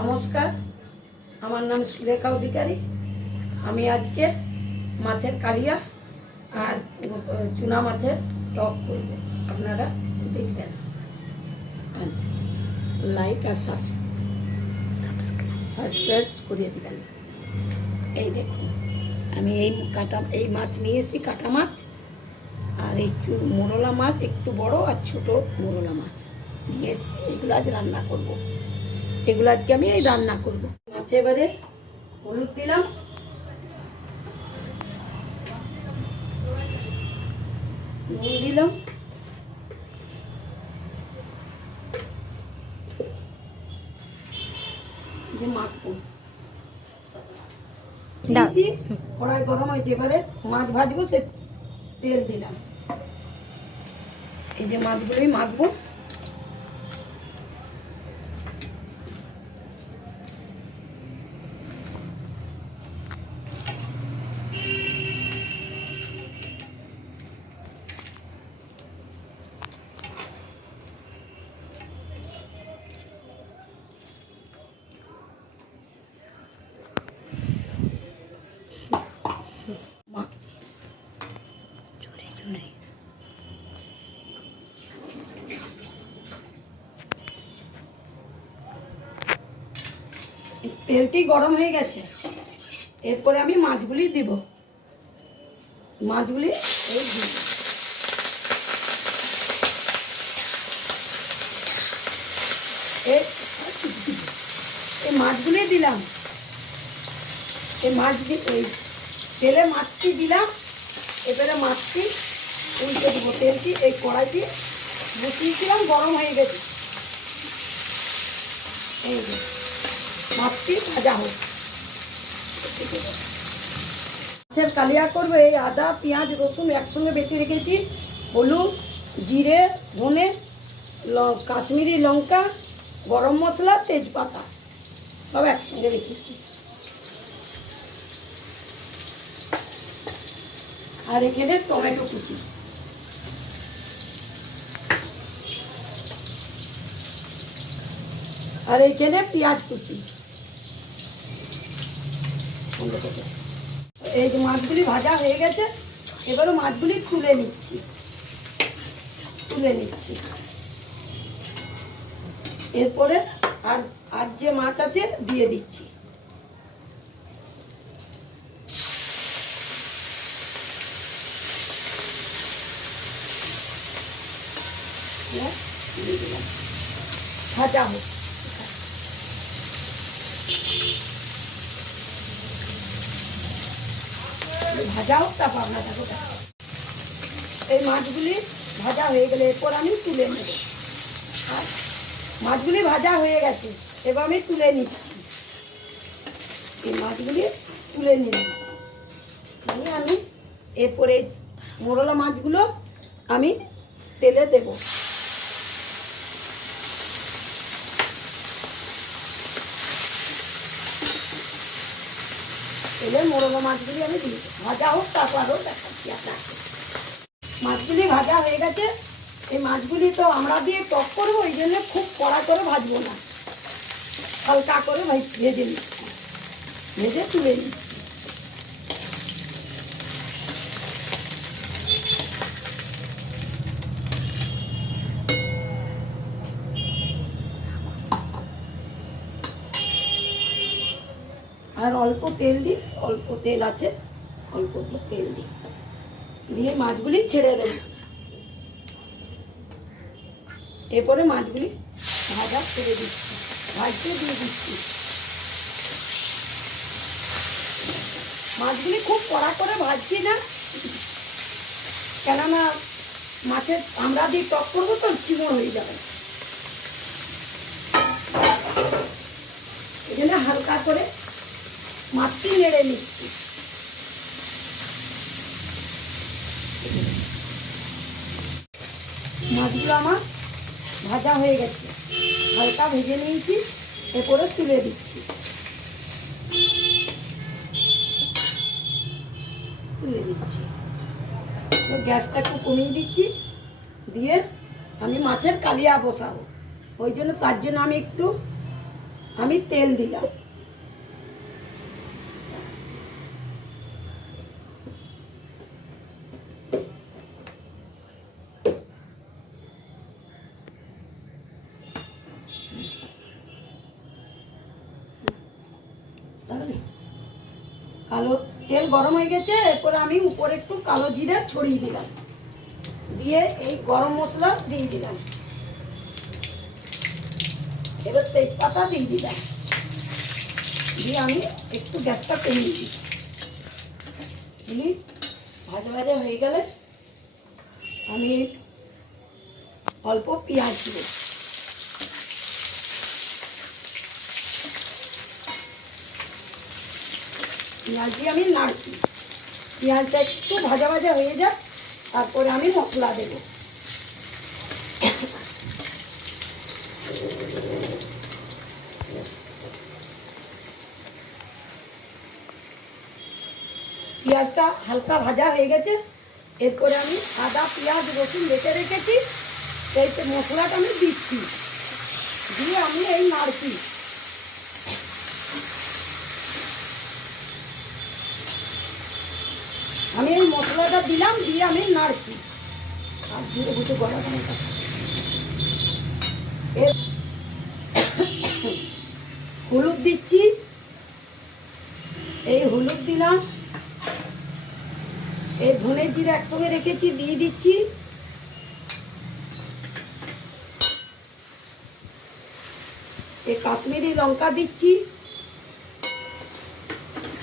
নমস্কার, আমার নাম সুলেখা অধিকারী। আমি আজকে মাছের কালিয়া আর চুনা মাছের টক করব। আপনারা দেখবেন, লাইক আর সাবস্ক্রাইব করে দেবেন। এই দেখুন, আমি এই মাছ নিয়েছি, কাটা মাছ, আর এই মোরলা মাছ একটু বড় আর ছোট মোরলা মাছ নিয়ে এসেছি। এগুলো আজ রান্না করব। এগুলো আজকে আমি রান্না করব। মাছে এবারে হলুদ দিলাম, নুন দিলাম, মাখবো। কড়াই গরম হয়েছে, এবারে মাছ ভাজবো, সে তেল দিলাম। এই যে মাছগুলোই মাখবো। তেলটি গরম হয়ে গেছে, এরপরে আমি মাছগুলি দিব। মাছগুলি এই মাছগুলি দিলাম। এই মাছ এই তেলে মাছটি দিলাম। এবারে মাছটি উল্টে দেবো। তেলটি এই কড়াইটি বসিয়েছিলাম, গরম হয়ে গেছে। এই যে মাছটি ভাজা হোক। মাছের কালিয়া করবে। এই আদা, পেঁয়াজ, রসুন একসঙ্গে বেটে রেখেছি। হলুদ, জিরে, ধনে, কাশ্মীরি লঙ্কা, গরম মশলা, তেজপাতা সব একসঙ্গে রেখেছি। আর এখানে টমেটো কুচি। আর এইখানে পেঁয়াজ কুচি। এই যে মাছগুলি ভাজা হয়ে গেছে, এবারে মাছগুলি তুলে নিচ্ছি। এরপরে আর যে মাছ আছে দিয়ে দিচ্ছি। ভাজা হোক। ভাজা হোক, তারপর আপনার দেখো। এই মাছগুলি ভাজা হয়ে গেলে এরপর আমি তুলে নেব। আর মাছগুলি ভাজা হয়ে গেছে, এবার আমি তুলে নিচ্ছি। এই মাছগুলি তুলে নিলাম। আমি এরপরে মোরলা মাছগুলো আমি তেলে দেব। তেলে মোরলা মাছগুলি আমি দিই। ভাজা হোক, তারপর আরও দেখাচ্ছি আপনাকে। মাছগুলি ভাজা হয়ে গেছে। এই মাছগুলি তো আমরা দিয়ে টক করবো, এই জন্য খুব কড়া করে ভাজবো না, হালকা করে ভেজে নিচ্ছি। ভেজে তুলে নিচ্ছি। আর অল্প তেল দিই, অল্প তেল আছে, অল্প তেল দিই, দিয়ে মাছগুলি ছেড়ে দেব। এরপরে মাছগুলি ভাজা ছেড়ে দিচ্ছি, ভাজতে দিয়ে দিচ্ছি। মাছগুলি খুব কড়া করে ভাজছি না, কেননা মাছের আমরা দিয়ে টক করবো তো চিমড় হয়ে যাবে। এই জন্য হালকা করে মাছটি নেড়ে নিচ্ছি। মাছগুলো আমার ভাজা হয়ে গেছে, হালকা ভেজে নিয়েছি। এরপরে তুলে দিচ্ছি। গ্যাসটা একটু কমিয়ে দিচ্ছি, দিয়ে আমি মাছের কালিয়া বসাবো। ওই জন্য তার জন্য আমি একটু আমি তেল দিলাম। কালো তেল গরম হয়ে গেছে, এরপরে আমি উপরে একটু কালো জিরে ছড়িয়ে দিলাম, দিয়ে এই গরম মশলা দিয়ে দিলাম, এবার তেজপাতা দিয়ে দিলাম, দিয়ে আমি একটু গ্যাসটা কমিয়ে দিই। এগুলি ভাজা ভাজা হয়ে গেলে আমি অল্প পেঁয়াজ দিব, পেঁয়াজ দিয়ে আমি নাড়ছি। পেঁয়াজটা একটু ভাজা ভাজা হয়ে যায়, তারপরে আমি মশলা দেব। পেঁয়াজটা হালকা ভাজা হয়ে গেছে, এরপরে আমি আদা পেঁয়াজ রসুন বেটে রেখেছি, এই মশলাটা আমি দিচ্ছি, দিয়ে আমি এই নাড়ছি। আমি এই মশলাটা দিলাম, দিয়ে আমি নাড়ছি। আর ধীরে ধীরে গলা এর হলুদ দিচ্ছি, এই হলুদ দিলাম, এই ধনে জিরে একসঙ্গে রেখেছি দিয়ে দিচ্ছি, এই কাশ্মীরি লঙ্কা দিচ্ছি,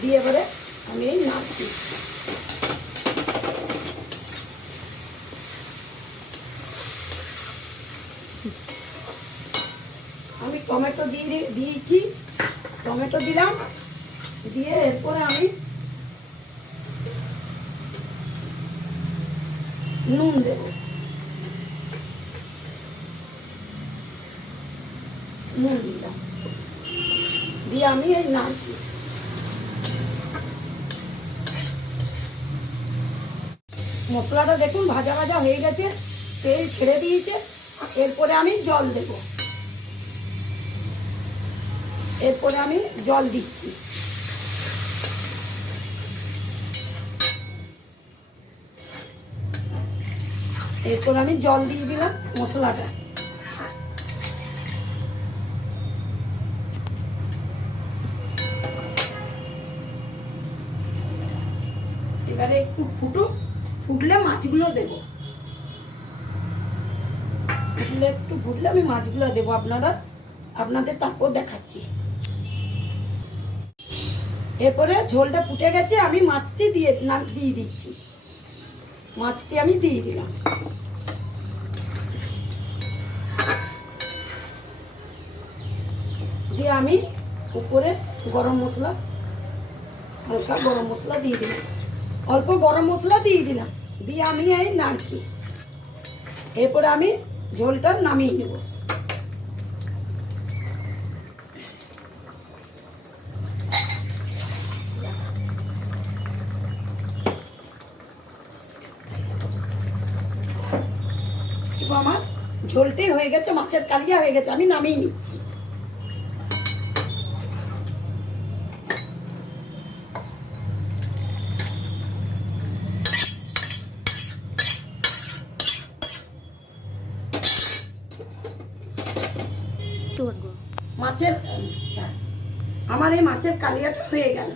দিয়ে এবারে আমি এই নাড়ছি। আমি টমেটো দিয়েছি, টমেটো দিলাম, দিয়ে এরপরে আমি নুন দেব, নুন দিলাম, দিয়ে আমি এই নাড়ছি। মশলাটা দেখুন ভাজা ভাজা হয়ে গেছে, তেল ছেড়ে দিয়েছে, এরপরে আমি জল দেব, এরপরে আমি জল দিচ্ছি। এরপর আমি জল দিয়ে দিলাম মশলাটা। এবারে একটু ফুটলে মাছগুলো দেবো, ফুটলে আমি মাছগুলো দেবো, আপনাদের তারপর দেখাচ্ছি। এরপরে ঝোলটা ফুটে গেছে, আমি মাছটি দিয়ে দিচ্ছি, মাছটি আমি দিয়ে দিলাম, দিয়ে আমি উপরে গরম মশলা, হালকা গরম মশলা দিয়ে দিলাম, অল্প গরম মশলা দিয়ে দিলাম, দিয়ে আমি এই নাড়ছি। এরপরে আমি ঝোলটা নামিয়ে নেব। আমার ঝোলটাই হয়ে গেছে, মাছের কালিয়া হয়ে গেছে, আমি নামিয়ে নিচ্ছি। মাছের আমার এই মাছের কালিয়াটা হয়ে গেল।